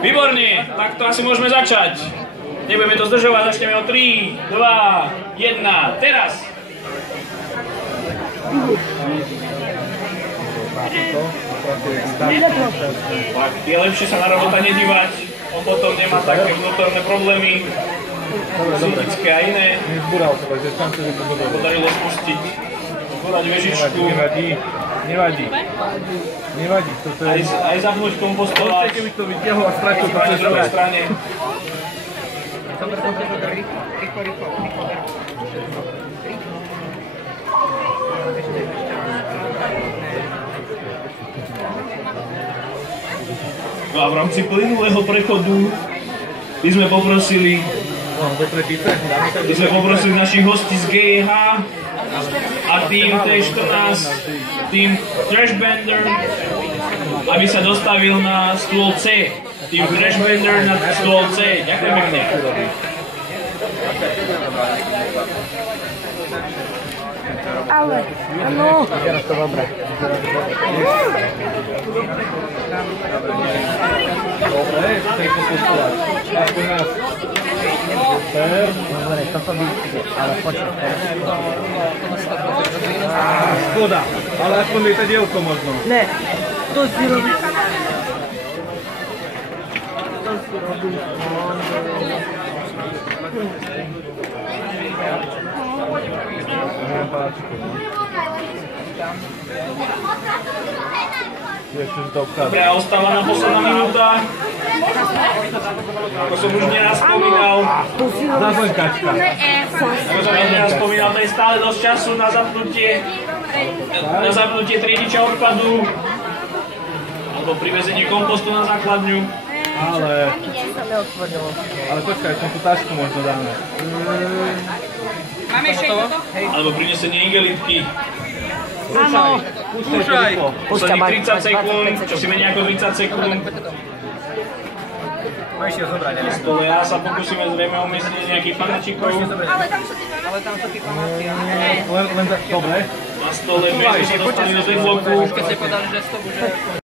Výborne, tak to asi môžeme začať. Nebudeme to zdržovať, začneme o 3, 2, 1, teraz! Tak, je lepšie sa na robota nedívať, on potom nemá také vnútorné problémy, psychické a iné. Podarilo spustiť, zborať vežičku. Nevadí. Aj zapnúť kompostovač. Keby to vytiahol a stratil to na druhej strane. No a v rámci plynulého prechodu by sme poprosili našich hostí z GEH a tým T14, tým Trashbender, aby sa dostavil na stôl C. Tým Trashbender na stôl C. Ďakujem pekne. Ale, áno. Teraz to dobré. Dobre, chcem posúvať. Aspoň nás. Super. Dobre, toto by... Ale počkaj. Škoda, ale aspoň je to dielko možno. Ne, to si robí... To si robí... Dobre, ostáva nám posledná minúta. Ako som už neraz spomínal. To je stále dosť času na zapnutie triediča odpadu alebo privezenie kompostu na základňu. Ale počkaj, som tú tašku možno dáme. Máme ešte toto? Alebo prinesenie igelitky. Áno. Púšťaj. Posledných 30 sekúnd, čo si menej ako 30 sekúnd. Môžeš ho zobrať, ale... Stole ja sa pokúsime zrejme umiestniť nejakých panačikov. Ale tam sú tí panáci. Len dobre. Na stole, my sme sa dostali do tej bloku. Keď si podali, že z toho, že...